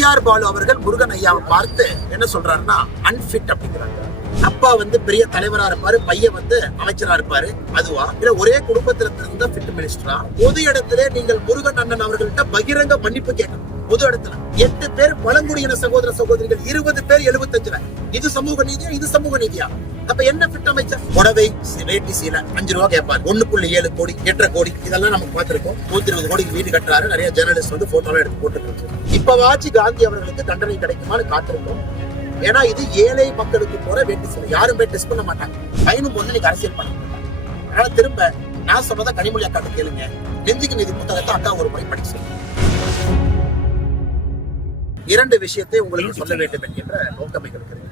TR Balu அவர்கள் முருகன் ஐயாவை பார்த்து என்ன சொல்றாருன்னா அன்பிட் அப்படிங்கிறாங்க. அப்பா பெரிய தலைவரா இருப்பாரு, பையன் அமைச்சரா இருப்பாரு, அதுவா இல்ல ஒரே குடும்பத்துல இருந்த ஃபிட் மினிஸ்டரா? பொது இடத்துல நீங்கள் முருகன் அண்ணன் அவர்கள்ட்ட பகிரங்க மன்னிப்பு கேட்கணும். பொது இடத்துல 8 பேர் பழங்குடியின சகோதர சகோதரிகள், 20 பேர் 75. இது சமூக நீதியா? இது சமூக நீதியா? அப்ப என்ன ஃபிட் அமைச்சர்? புடவை வேட்டி சீல 5 ரூபா கேட்பாரு. 1.7 கோடி 8.5 கோடி இதெல்லாம் நமக்கு பார்த்திருக்கோம். 120 கோடிக்கு வீடு கட்டுறாரு. நிறைய ஜேர்னலிஸ்ட் போட்டோ எடுத்து போட்டு இப்பவாச்சு காந்தி அவர்களுக்கு தண்டனை கிடைக்குமான்னு காத்திருக்கோம். ஏன்னா இது ஏழை மக்களுக்கு போற வேட்டி சீலை. யாரும் போய் டெஸ்ட் பண்ண மாட்டாங்க. பையனும் பொண்ணு நீங்க அரசியல் பண்ண மாட்டாங்க. அதனால திரும்ப நான் சொன்னதை கனிமொழி அக்காட்டு கேளுங்க. நெஞ்சுக்கு நீதி புத்தகத்தை அக்கா ஒரு முறை படிச்சு 2 விஷயத்தை உங்களுக்கு சொல்ல வேண்டும் என்கின்ற நோக்கம் இருக்கிறது.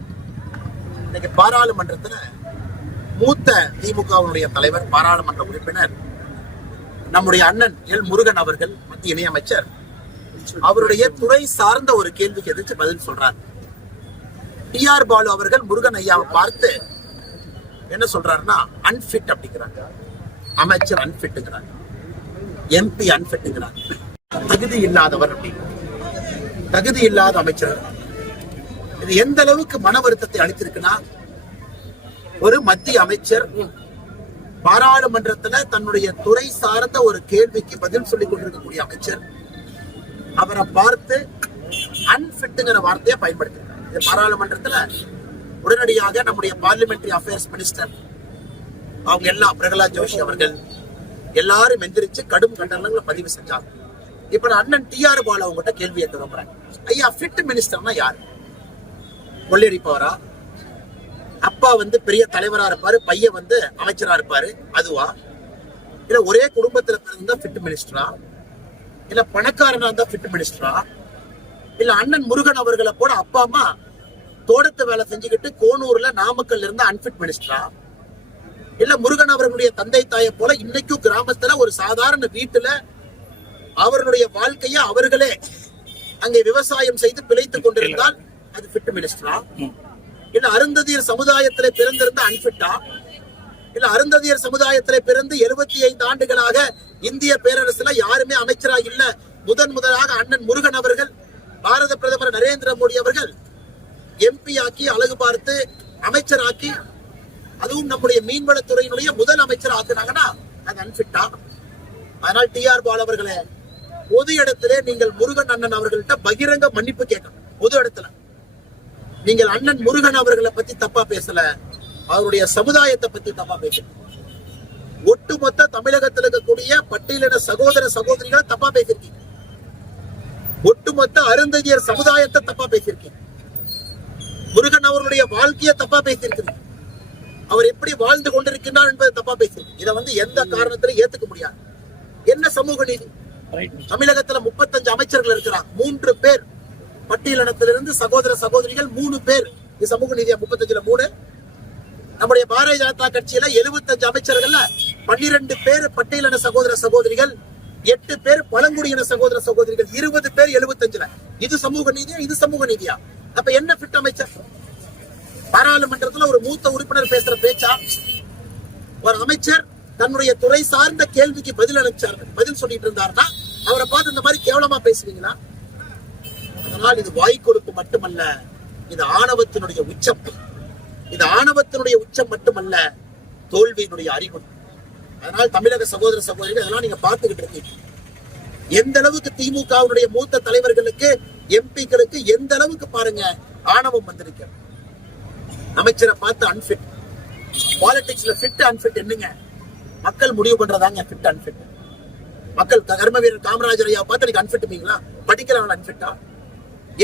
இன்னைக்கு பாராளுமன்றத்துல மூத்த திமுகவுடைய தலைவர், பாராளுமன்ற உறுப்பினர் நம்முடைய அண்ணன் எல் முருகன் அவர்கள், மத்திய இணையமைச்சர், அவருடைய துறை சார்ந்த ஒரு கேள்விக்கு எதிர்த்து பதில் சொல்றார். டிஆர் பாலு அவர்கள் முருகன் ஐயாவை பார்த்து என்ன சொல்றாருன்னா அன்பிட் அப்படிங்கிறாங்க. அமைச்சர் அன்பிட்டுங்கிறாங்க, எம்பி அன்பிட்டுங்கிறாங்க, தகுதி இல்லாதவர் அப்படிங்கிறாங்க, தகுதி இல்லாத அமைச்சர். இது எந்த அளவுக்கு மன வருத்தத்தை அளித்திருக்குன்னா, ஒரு மத்திய அமைச்சர் பாராளுமன்றத்துல தன்னுடைய துறை சார்ந்த ஒரு கேள்விக்கு பதில் சொல்லிக் கொண்டிருக்கக்கூடிய அமைச்சர் அவரை பார்த்து அன்பிட்டுங்கிற வார்த்தையை பயன்படுத்திருக்காங்க. இது பாராளுமன்றத்துல உடனடியாக நம்முடைய பார்லிமெண்டரி அஃபேர்ஸ் மினிஸ்டர் அவங்க எல்லாம், பிரகலாத் ஜோஷி அவர்கள் எல்லாரும் எந்திரிச்சு கடும் கண்டனங்களை பதிவு செஞ்சாங்க. இப்ப நான் அண்ணன் டிஆர் பாலு அவங்ககிட்ட கேள்வியை திரும்புறேன். ஐயா, ஃபிட் மினிஸ்டர்னா யாரு? கொள்ளையடிப்பவரா? அப்பா பெரிய தலைவரா இருப்பாரு, பையன் அமைச்சரா இருப்பாரு, அதுவா இல்ல ஒரே குடும்பத்துல பிறந்தா ஃபிட் மினிஸ்டரா? இல்ல பணக்காரனா இருந்தா ஃபிட் மினிஸ்டரா? இல்ல அண்ணன் முருகன் அவர்களை போல அப்பா அம்மா தோட்டத்து வேலை செஞ்சுக்கிட்டு கோனூர்ல நாமக்கல்ல இருந்த அன்பிட் மினிஸ்டரா? இல்ல முருகன் அவர்களுடைய தந்தை தாயை போல இன்னைக்கும் கிராமத்துல ஒரு சாதாரண வீட்டுல அவர்களுடைய வாழ்க்கையை அவர்களே அங்கே விவசாயம் செய்து பிழைத்துக் கொண்டிருந்தால் அது ஃபிட் மினிஸ்டரா? இல்ல அருந்ததியர் சமுதாயத்திலே பிறந்திருந்த அன்பிட்டா? இல்ல அருந்ததியர் சமுதாயத்திலே பிறந்து 75 ஆண்டுகளாக இந்திய பேரரசுல யாருமே அமைச்சரா இல்ல, முதலாக அண்ணன் முருகன் அவர்கள் பாரத பிரதமர் நரேந்திர மோடி அவர்கள் எம்பி ஆக்கி, அழகு பார்த்து அமைச்சராக்கி, அதுவும் நம்முடைய மீன்வளத்துறையினுடைய முதல் அமைச்சர் ஆக்குனாங்கன்னா அது அன்பிட்டா? அதனால் டிஆர் பாலு அவர்களே, பொது இடத்திலே நீங்கள் முருகன் அண்ணன் அவர்கள்ட்ட பகிரங்க மன்னிப்பு கேட்கணும். பொது இடத்துல நீங்கள் அண்ணன் முருகன் அவர்களை பத்தி தப்பா பேசல, அவருடைய சமுதாயத்தை பத்தி தப்பா பேசணும். ஒட்டுமொத்த தமிழகத்தில் இருக்கக்கூடிய பட்டியலின சகோதர சகோதரிகளை தப்பா பேசிருக்கீங்க. ஒட்டுமொத்த அருந்ததியர் சமுதாயத்தை தப்பா பேசியிருக்கீங்க. முருகன் அவர்களுடைய வாழ்க்கையை தப்பா பேசியிருக்கீங்க. அவர் எப்படி வாழ்ந்து கொண்டிருக்கிறார் என்பதை தப்பா பேசியிருக்கீங்க. இதை எந்த காரணத்திலும் ஏத்துக்க முடியாது. என்ன சமூக நீதி? தமிழகத்துல 35 அமைச்சர்கள் இருக்கிறாங்க. 3 பேர் பட்டியலினத்திலிருந்து சகோதர சகோதரிகள், 3 பேர். இது சமூக நீதியா? 35ல 3. நம்முடைய பாரதிய ஜனதா கட்சியில 75 அமைச்சர்கள்ல 12 பேர் பட்டியலின சகோதர சகோதரிகள், 8 பேர் பழங்குடியின சகோதர சகோதரிகள், 20 பேர் 75ல. இது சமூக நீதியா? இது சமூக நீதியா? அப்ப என்ன ஃபிட் அமைச்சர்? பாராளுமன்றத்துல ஒரு மூத்த உறுப்பினர் பேசுற பேச்சா? ஒரு அமைச்சர் தன்னுடைய துறை சார்ந்த கேள்விக்கு பதில் சொல்லிட்டு இருந்தாருன்னா அவரை பார்த்து இந்த மாதிரி கேவலமா பேசுவீங்களா? அதனால் இது வாய் கொழுப்பு மட்டுமல்ல, இது ஆணவத்தினுடைய உச்சம். இது ஆணவத்தினுடைய உச்சம் மட்டுமல்ல, தோல்வியினுடைய அறிகுறி. அதனால் தமிழக சகோதர சகோதரிகள் இதெல்லாம் நீங்க பார்த்துக்கிட்டு இருக்கீங்க. எந்த அளவுக்கு திமுகவுடைய மூத்த தலைவர்களுக்கு, எம்பிக்களுக்கு எந்த அளவுக்கு பாருங்க ஆணவம் வந்திருக்க. அமைச்சரை பார்த்து அன்பிட். பாலிடிக்ஸ்ல ஃபிட் அன்பிட் என்னங்க? மக்கள் முடிவு பண்றதாங்க ஃபிட் அன்பிட். மக்கள் கர்ம வீரர் காமராஜர் ஐயா பார்த்து நீங்க அன்பிட்டுமீங்களா? படிக்கிறவங்க அன்பிட்டா?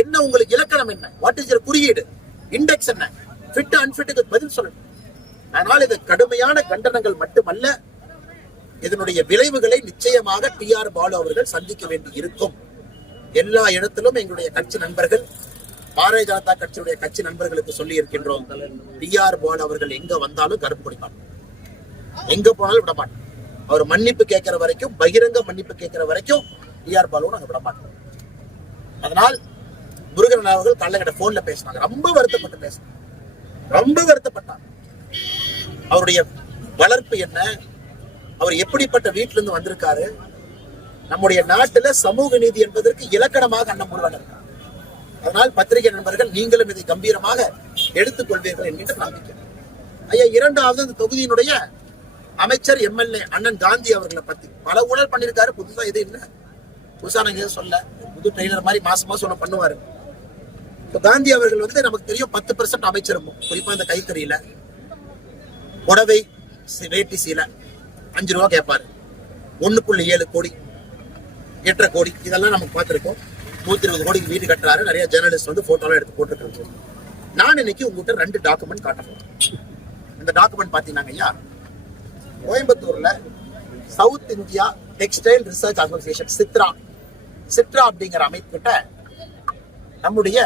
என்ன உங்களுக்கு இலக்கணம்? என்ன வாட் இஸ் யுவர் குறியீடு, இண்டெக்ஸ் என்ன? ஃபிட் அன்பிட்டுக்கு பதில் சொல்லணும். அதனால் இது கடுமையான கண்டனங்கள் மட்டுமல்ல, இதனுடைய விளைவுகளை நிச்சயமாக டிஆர் பாலு அவர்கள் சந்திக்க வேண்டி இருக்கும். எல்லா இடத்திலும் எங்களுடைய கட்சி நண்பர்கள், பாரதிய ஜனதா கட்சியுடைய கட்சி நண்பர்களுக்கு சொல்லி இருக்கின்றோம், டிஆர் பாலு அவர்கள் எங்க வந்தாலும் கருப்பு கொடிப்பாங்க, எங்க போனாலும் விட மாட்டோம். அவர் மன்னிப்பு கேட்கிற வரைக்கும், பகிரங்க மன்னிப்பு கேட்கிற வரைக்கும் டிஆர் பாலுவை நாங்க விட மாட்டோம். அதனால் முருகன் அவர்கள் கள்ளகிட்ட போன்ல பேசினாங்க. ரொம்ப வருத்தப்பட்டு பேசினாங்க, ரொம்ப வருத்தப்பட்டார். அவருடைய வளர்ப்பு என்ன, அவர் எப்படிப்பட்ட வீட்டில இருந்து வந்திருக்காரு, நம்முடைய நாட்டுல சமூக நீதி என்பதற்கு இலக்கணமாக அண்ணன் முருகன் இருக்கார். அதனால் பத்திரிகை நண்பர்கள் நீங்களும் இதை கம்பீரமாக எடுத்துக்கொள்வீர்கள் என்கின்ற நம்பிக்கை. ஐயா, இரண்டாவது இந்த தொகுதியினுடைய அமைச்சர் எம்எல்ஏ அண்ணன் காந்தி அவர்களை பத்தி பல ஊழல் பண்ணிருக்காரு. புதுசா இது இல்ல, புதுசா நாங்க சொல்ல, புது ட்ரெயினர் மாதிரி மாசம் மாசம் ஒண்ணு பண்ணுவாரு. காந்தி அவர்கள் வந்து நமக்கு தெரியும் 10% அமைச்சர், குறிப்பா இந்த கைத்தறியில புடவை வேட்டி சீல 5 ரூபா கேட்பாரு. 1.7 கோடி 8.5 கோடி இதெல்லாம் நமக்கு பார்த்திருக்கோம். 120 கோடிக்கு வீடு கட்டுறாரு. நிறைய ஜேர்னலிஸ்ட் வந்து போட்டோலாம் எடுத்து போட்டுட்டு. நான் இன்னைக்கு உங்ககிட்ட 2 டாக்குமெண்ட் காட்ட போறேன். இந்த டாக்குமெண்ட் பாத்தீங்கன்னா ஐயா, கோயம்புத்தூர்ல south India textile research association Chitra அப்படிங்கிற அமைப்பு கிட்ட நம்முடைய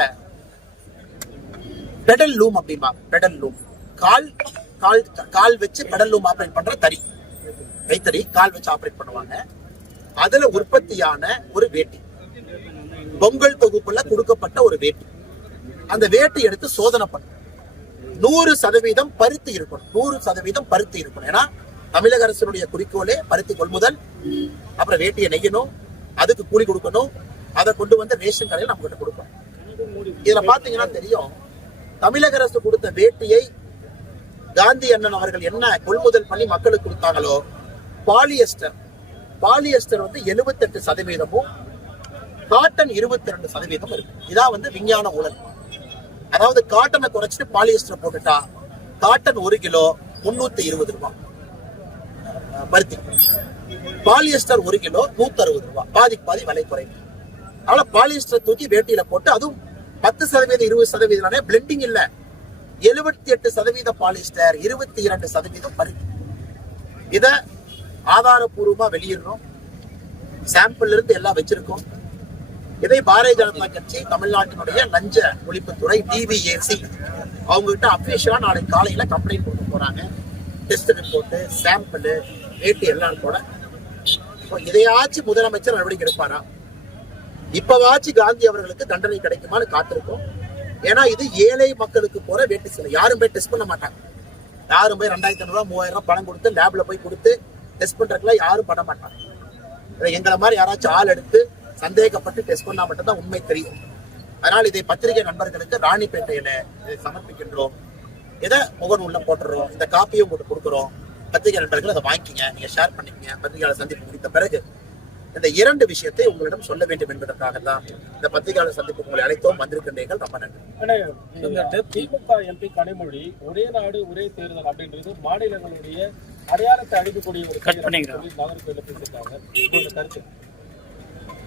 பெடல் லூம் அப்படிம்பா, பெடல் லூம் கால் வச்சு பெடல் லூம் ஆபரேட் பண்ற கைத்தறி கால் வச்சு ஆபரேட் பண்ணுவாங்க. அதுல உற்பத்தியான ஒரு வேட்டி, பொங்கல் தொகுப்புல கொடுக்கப்பட்ட ஒரு வேட்டி. அந்த வேட்டி எடுத்து சோதனை பண்ண 100% பருத்தி இருக்கணும். 100% பருத்தி இருக்கணும். ஏன்னா தமிழக அரசினுடைய குறிக்கோளே பருத்தி கொள்முதல், அப்புறம் வேட்டியை நெய்யணும், அதுக்கு கூலி கொடுக்கணும், அதை கொண்டு வந்து ரேஷன் கடையில் நம்ம கிட்ட கொடுக்கணும். இதுல பாத்தீங்கன்னா தெரியும், தமிழக அரசு கொடுத்த வேட்டியை காந்தி அண்ணன் அவர்கள் என்ன கொள்முதல் பண்ணி மக்களுக்கு கொடுத்தாங்களோ, பாலியஸ்டர் வந்து 78%, காட்டன் 22% இருக்கு. இதான் வந்து விஞ்ஞான ஊழல். அதாவது காட்டனை குறைச்சிட்டு பாலியஸ்டர் போட்டுட்டா காட்டன் 1 கிலோ 320 ரூபாய் பருத்தி, பாலியஸ்டர் 1 கிலோ 160 ரூபாய், பாதி விலை குறையும். அதனால பாலியஸ்டர் தூக்கி வேட்டியில போட்டு, அதுவும் 10% 20% பிளெண்டிங் இல்ல, 78% பாலிஸ்டர் 22% பருத்தி. இத ஆதாரபூர்வமா வெளியிடணும். சாம்பிள் இருந்து எல்லாம் வச்சிருக்கோம். இதை பாரதிய ஜனதா கட்சி தமிழ்நாட்டினுடைய லஞ்ச ஒழிப்புத்துறை DVAC அவங்க கிட்ட அபிஷியலா நாளைக்கு காலையில கம்ப்ளைண்ட் கொடுக்க போறாங்க. டெஸ்ட் ரிப்போர்ட், சாம்பிள், வேட்டி எல்லாம் கூட. இதையாச்சும் முதலமைச்சர் நடவடிக்கை எடுப்பாரா? இப்பவாச்சு காந்தி அவர்களுக்கு தண்டனை கிடைக்குமான்னு காத்திருக்கோம். ஏன்னா இது ஏழை மக்களுக்கு போற வேட்டி சிலை. யாரும் போய் டெஸ்ட் பண்ண மாட்டாங்க. யாரும் போய் 2500 3000 பணம் கொடுத்து லேப்ல போய் கொடுத்து டெஸ்ட் பண்றதுக்குலாம் யாரும் பண்ண மாட்டாங்க. எங்களை மாதிரி யாராச்சும் ஆள் எடுத்து சந்தேகப்பட்டு டெஸ்ட் பண்ணா மட்டும்தான் உண்மை தெரியும். அதனால் இதை பத்திரிகை நண்பர்களுக்கு ராணிப்பேட்டையில இதை சமர்ப்பிக்கின்றோம். இதை முகநூல்ல போட்டுறோம். இந்த காப்பியும் உங்களுக்கு கொடுக்குறோம். பத்திரிகை நண்பர்கள் அதை வாங்கிக்கிங்க, நீங்க ஷேர் பண்ணிக்கங்க. பத்திரிகையாளர் சந்திப்பு முடித்த பிறகு இந்த 2 விஷயத்தை உங்களிடம் சொல்ல வேண்டும் என்பதற்காக தான் இந்த பத்திரிகையாளர் சந்திப்பு உங்களை அழைத்தோம். வந்திருக்கின்றீர்கள், ரொம்ப நன்றி. திமுக MP கனிமொழி ஒரே நாடு ஒரே தேர்தல் அப்படின்றது மாநிலங்களுடைய அடையாளத்தை அழிக்கக்கூடிய ஒரு கருத்து.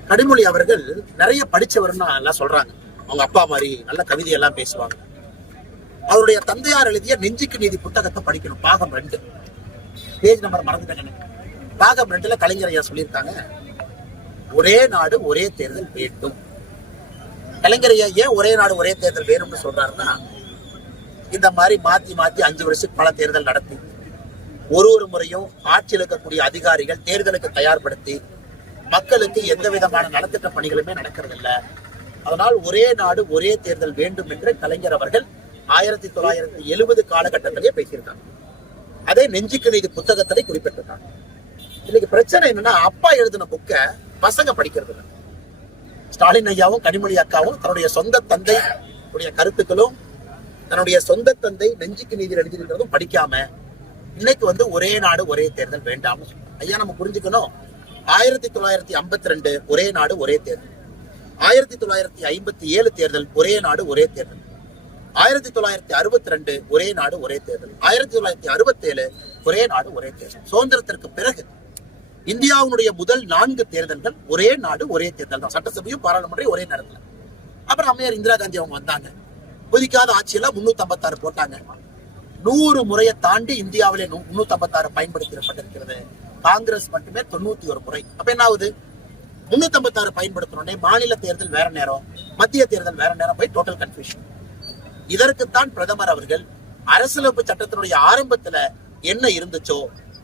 கனிமொழி அவர்கள் நிறைய படிச்சவர்னா எல்லாம் சொல்றாங்க. அவங்க அப்பா மாதிரி நல்ல கவிதை எல்லாம் பேசுவாங்க. அவருடைய தந்தையார் எழுதிய நெஞ்சுக்கு நீதி புத்தகத்தை படிக்கணும். பாகம் 2 பேஜ் நம்பர் மறந்துட்டேன். பாகம் 2ல கலைஞர் ஐயா சொல்லியிருக்காங்க, ஒரே நாடு ஒரே தேர்தல் வேண்டும். கலைஞர் ஐயா ஏன் ஒரே நாடு ஒரே தேர்தல் வேணும்னு சொல்றாருன்னா, இந்த மாதிரி மாத்தி 5 வருஷத்துக்கு பல தேர்தல் நடத்தி ஒரு முறையும் ஆட்சியில் இருக்கக்கூடிய அதிகாரிகள் தேர்தலுக்கு தயார்படுத்தி மக்களுக்கு எந்த விதமான நலத்திட்ட பணிகளுமே நடக்கிறது இல்லை. அதனால் ஒரே நாடு ஒரே தேர்தல் வேண்டும் என்று கலைஞர் அவர்கள் 1970 காலகட்டத்திலேயே பேசியிருக்காங்க. அதே நெஞ்சுக்கு நீதி புத்தகத்திலே குறிப்பிட்டிருக்காங்க. இன்னைக்கு பிரச்சனை என்னன்னா, அப்பா எழுதின புக்க பசங்க படிக்கிறது இல்லை. ஸ்டாலின் ஐயாவும் கனிமொழி அக்காவும் தன்னுடைய சொந்த தந்தை கருத்துக்களும் தன்னுடைய சொந்த தந்தை நெஞ்சுக்கு நீதி எழுதியிருக்கிறதும் படிக்காம இன்னைக்கு வந்து ஒரே நாடு ஒரே தேர்தல் வேண்டாம். ஐயா, நம்ம புரிஞ்சுக்கணும், 1952 ஒரே நாடு ஒரே தேர்தல், 1957 தேர்தல் ஒரே நாடு ஒரே தேர்தல், 1962 ஒரே நாடு ஒரே தேர்தல், 1967 ஒரே நாடு ஒரே தேர்தல். சுதந்திரத்திற்கு பிறகு இந்தியாவுடைய முதல் 4 தேர்தல்கள் ஒரே நாடு ஒரே தேர்தல் தான். சட்டசபையும் பாராளுமன்றம் ஒரே நேரத்துல. அப்புறம் அம்மையார் இந்திரா காந்தி அவங்க வந்தாங்க. புதிக்காத ஆட்சியில 356 போட்டாங்க. 100 முறையை தாண்டி இந்தியாவிலே 356 பயன்படுத்தப்பட்டிருக்கிறது. காங்கிரஸ் மட்டுமே 91 முறை. அப்ப என்ன ஆகுது? 356 பயன்படுத்தணும்னே மாநில தேர்தல் வேற நேரம், மத்திய தேர்தல் வேற நேரம், போய் டோட்டல் கன்ஃபியூஷன். இதற்குத்தான் பிரதமர் அவர்கள் அரசியலமைப்பு சட்டத்தினுடைய ஆரம்பத்துல என்ன இருந்துச்சோ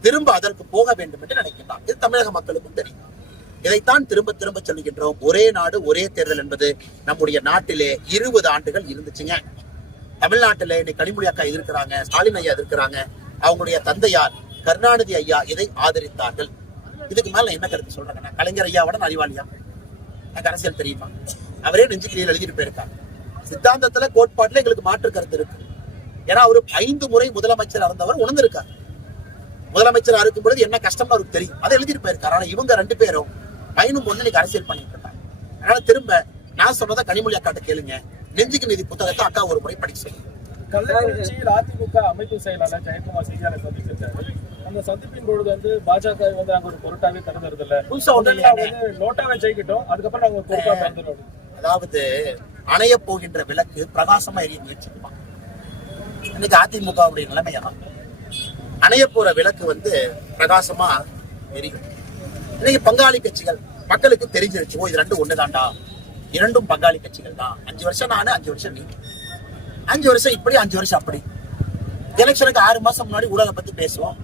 திரும்ப அதற்கு போக வேண்டும் என்று நினைக்கின்றார். இது தமிழக மக்களுக்கும் தெரியும். இதைத்தான் திரும்ப சொல்லுகின்றோம். ஒரே நாடு ஒரே தேர்தல் என்பது நம்முடைய நாட்டிலே 20 ஆண்டுகள் இருந்துச்சுங்க. தமிழ்நாட்டிலே இன்னைக்கு கனிமொழி அக்கா எதிர்க்கிறாங்க, ஸ்டாலின் ஐயா எதிர்க்கிறாங்க, அவங்களுடைய தந்தையார் கருணாநிதி ஐயா இதை ஆதரித்தார்கள். இதுக்கு மேல என்ன கருத்து சொல்றாங்க? கலைஞர் ஐயாவோட அறிவாளியா? எனக்கு அரசியல் தெரியுமா? அவரே நெஞ்சுக்கிளியில் எழுதிட்டு போயிருக்காங்க. சித்தாந்தத்துல கோட்பாட்டுல எங்களுக்கு மாற்று கருத்து இருக்கு. ஏன்னா அவரு 5 முறை முதலமைச்சர் இருந்தவர் உணர்ந்திருக்காரு. முதலமைச்சரா இருக்கும் பொழுது என்ன கஷ்டம்னு அவருக்கு தெரியும். அதை எழுதிட்டு போயிருக்காரு. ஆனா இவங்க 2 பேரும் பையனும் பொண்ணு இன்னைக்கு அரசியல் பண்ணிட்டு இருக்காங்க. அதனால திரும்ப நான் சொன்னதை கனிமொழி அக்காட்ட கேளுங்க. நெஞ்சுக்கு நீதி புத்தகத்தை அக்கா ஒரு முறை படிக்க சொல்லுங்க. கள்ளக்குறிச்சியில் அதிமுக அமைப்பு செயலாளர் ஜெயக்குமார் செய்தியாளர் சந்திச்சிருக்காரு. அந்த சந்திப்பின் பொழுது பாஜக அங்க ஒரு பொருட்டாவே கருதுறது இல்ல. புதுசா நோட்டாவே ஜெயிக்கிட்டோம், அதுக்கப்புறம் நாங்க ஒரு பொருட்டா கருதுறோம். அதாவது அணைய போகின்ற விளக்கு பிரகாசமா எரிய முயற்சிக்குமா? இன்னைக்கு அதிமுகவுடைய நிலைமையதான். அணைய போற விளக்கு பிரகாசமா எரியும். இன்னைக்கு பங்காளி கட்சிகள் மக்களுக்கு தெரிஞ்சிருச்சு, இது 2 ஒண்ணுதான்டா, 2ம் பங்காளி கட்சிகள் தான். 5 வருஷம் நானு, 5 வருஷம் நீ, 5 வருஷம் இப்படி, 5 வருஷம் அப்படி. எலெக்ஷனுக்கு 6 மாசம் முன்னாடி ஊடக பத்தி பேசுவோம்.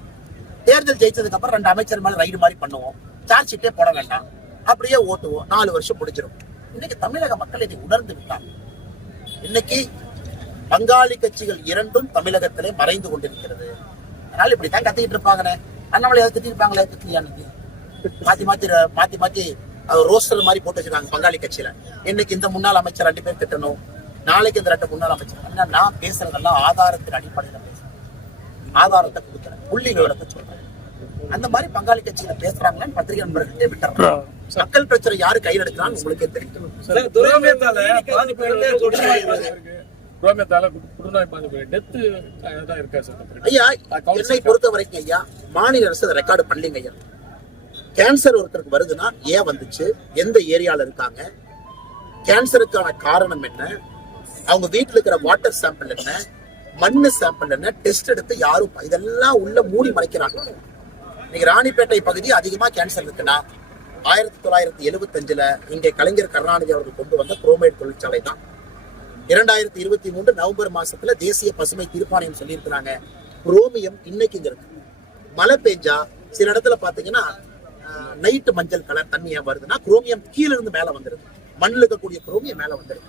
தேர்தல் ஜெயிச்சதுக்கு அப்புறம் 2 அமைச்சர் மேல ரைடு மாதிரி பண்ணுவோம். சார்ஜ் ஷீட்டே போட வேண்டாம், அப்படியே ஓட்டுவோம். 4 வருஷம் முடிஞ்சிடும். இன்னைக்கு தமிழக மக்கள் இதை உணர்ந்து விட்டாங்க. இன்னைக்கு பங்காளி கட்சிகள் 2ம் தமிழகத்திலே மறைந்து கொண்டிருக்கிறது. அதனால இப்படித்தான் கத்திக்கிட்டு இருப்பாங்கன்னு அண்ணாமலை திட்டிருப்பாங்களே, திட்டியான்னு மாத்தி மாத்தி ரோஸ்டர் மாதிரி போட்டு வச்சிருக்காங்க பங்காளி கட்சியில. இன்னைக்கு இந்த முன்னாள் அமைச்சர் 2 பேர் திட்டணும், நாளைக்கு இந்த 2 முன்னாள் அமைச்சர். நான் பேசுறதெல்லாம் ஆதாரத்தின் அடிப்படையில பேசுறேன், ஆதாரத்தை கொடுக்குறேன், புள்ளி விவரத்தை சொல்றேன். அந்த மாதிரி பங்காளி கட்சியில பேசுறாங்கன்னு பத்திரிகை நண்பர்களே விட்டுறாங்க. மக்கள் பிரச்சனை யாரு கையில் எடுக்கிறான்னு உங்களுக்கே தெரியும். ஐயா, என்னை பொறுத்த வரைக்கும் ஐயா, மாநில அரசு அதை ரெக்கார்டு பண்ணலீங்க ஐயா. கேன்சர் ஒருத்தருக்கு வருதுன்னா ஏன் வந்துச்சு, எந்த ஏரியால இருக்காங்க, கேன்சருக்கான காரணம் என்ன, அவங்க வீட்டுல இருக்கிற வாட்டர் சாம்பிள் என்ன, மண்ணு சாம்பிள் என்ன, டெஸ்ட் எடுத்து யாரும் இதெல்லாம் உள்ள மூடி மறைக்கிறாங்க. இன்னைக்கு ராணிப்பேட்டை பகுதி அதிகமா கேன்சர் இருக்குன்னா 1975 இங்கே கலைஞர் கருணாநிதி அவர்கள் கொண்டு வந்த குரோமைட் தொழிற்சாலை தான். 2023 நவம்பர் மாசத்துல தேசிய பசுமை தீர்ப்பாணையம் சொல்லி இருக்கிறாங்க, குரோமியம் இன்னைக்கு இங்க இருக்கு. மழை பெஞ்சா சில இடத்துல பாத்தீங்கன்னா நைட்டு மஞ்சள் கலர் தண்ணியா வருதுன்னா குரோமியம் கீழ இருந்து மேல வந்துருது, மண்ணில் இருக்கக்கூடிய குரோமியம் மேல வந்துருது.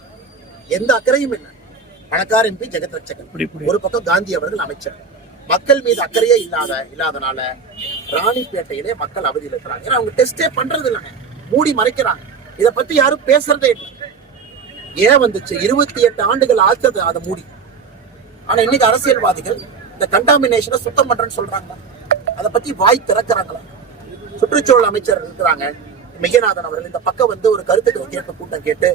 எந்த அக்கறையும் இல்லை. பணக்கார எம்பி ஜெகத் ரட்சகன், ஒரு பக்கம் காந்தி அவர்கள் அமைச்சர். மக்கள் மீது அக்கறையே இல்லாதனால ராணிப்பேட்டையிலே மக்கள் அவதியில் இருக்கிறாங்க. ஏன்னா அவங்க டெஸ்டே பண்றது இல்லைங்க, மூடி மறைக்கிறாங்க. இதை பத்தி யாரும் பேசுறதே இல்லை. ஏன் வந்துச்சு? 28 ஆண்டுகள் ஆச்சது அதை மூடி. ஆனா இன்னைக்கு அரசியல்வாதிகள் இந்த கண்டாமினேஷனை சுத்தம் பண்றேன்னு சொல்றாங்க, அதை பத்தி வாய் திறக்கிறாங்களா? சுற்றுச்சூழல் அமைச்சர் இருக்கிறாங்க மெய்யநாதன் அவர்கள் இந்த பக்கம் ஒரு கருத்துக்களை கேட்டு கூட்டம் கேட்டு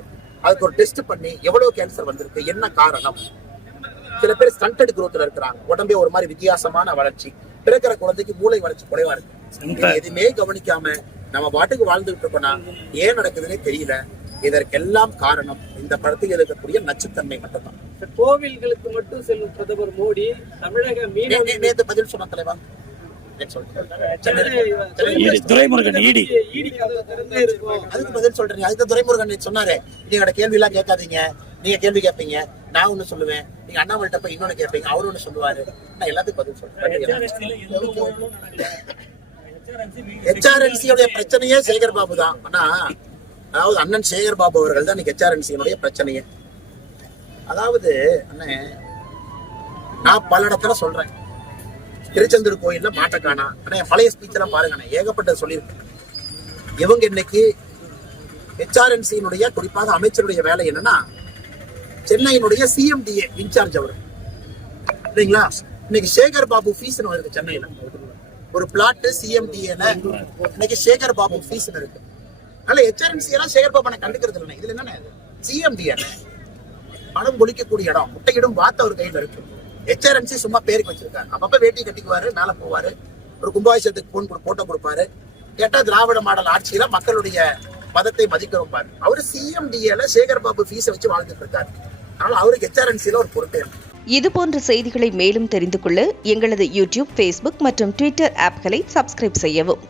அதுக்கு ஒரு டெஸ்ட் பண்ணி எவ்வளவு கேன்சர் வந்திருக்கு, என்ன காரணம். சில பேர் ஸ்டண்டட் குரோத்ல இருக்கிறாங்க, உடம்பே ஒரு மாதிரி வித்தியாசமான வளர்ச்சி, பிறக்கிற குழந்தைக்கு மூளை வளர்ச்சி குறைவா இருக்கு. எதுவுமே கவனிக்காம நம்ம பாட்டுக்கு வாழ்ந்துகிட்டு இருக்கோம்னா ஏன் நடக்குதுன்னே தெரியல. இதற்கெல்லாம் காரணம் இந்த படத்தில் இருக்கக்கூடிய நச்சுத்தன்மை மட்டும்தான். கோவில்களுக்கு மட்டும் செல்லும் பிரதமர் மோடி தமிழக நேற்று பதில் சொன்ன தலைவா, துரைமுருகன் அதுக்கு பதில் சொல்றீங்க. அதுக்கு துரைமுருகன் சொன்னாரு, நீங்க கேள்வி எல்லாம் கேட்காதீங்க, நீங்க கேள்வி கேட்பீங்க, நான் ஒண்ணு சொல்லுவேன், நீங்க அண்ணாமலை போய் இன்னொன்னு கேட்பீங்க, அவரு ஒண்ணு சொல்லுவாரு, நான் எல்லாத்துக்கும் பதில் சொல்றேன். HRNC பிரச்சனையே சேகர் பாபு தான். ஆனா அதாவது அண்ணன் சேகர் பாபு அவர்கள் தான் HRNC பிரச்சனையே. அதாவது அண்ணே, நான் பல இடத்துல சொல்றேன், திருச்செந்தூர் கோயில்ல மாட்டக்கானா பழைய ஸ்பீச் எல்லாம் பாருங்க, ஏகப்பட்ட சொல்லியிருக்கேன். இவங்க இன்னைக்கு HRNC குறிப்பாக அமைச்சருடைய வேலை என்னன்னா, சென்னையினுடைய CMDA இன்சார்ஜ் அவர் இல்லைங்களா. இன்னைக்கு சேகர் பாபு ஃபீஸ் இருக்கு சென்னையில, ஒரு பிளாட் CMDA இன்னைக்கு சேகர் பாபு ஃபீஸ் இருக்கு. அதனால HRNC எல்லாம் சேகர் பாபு கண்டுக்கிறது இல்லை. இதுல என்ன CMDA பணம் ஒழிக்கக்கூடிய இடம், முட்டையிடும் வாத்த ஒரு கையில இருக்கு. HRNC சும்மா பேருக்கு வச்சிருக்காரு, அப்பப்ப வேட்டி கட்டிக்குவாரு, மேல போவாரு, ஒரு கும்பாபிஷேகத்துக்கு போட்டோ கொடுப்பாரு. கேட்டா திராவிட மாடல் ஆட்சியில மக்களுடைய மதத்தை மதிக்கிறோம் பாரு. அவரு CMDA சேகர் பாபு ஃபீஸை வச்சு வாழ்ந்துட்டு இருக்காரு. அதனால அவருக்கு HRNC ஒரு பொறுப்பே இருக்கு. இது போன்ற செய்திகளை மேலும் தெரிந்து கொள்ள எங்களது யூடியூப், Facebook மற்றும் Twitter ஆப்களை சப்ஸ்கிரைப் செய்யவும்.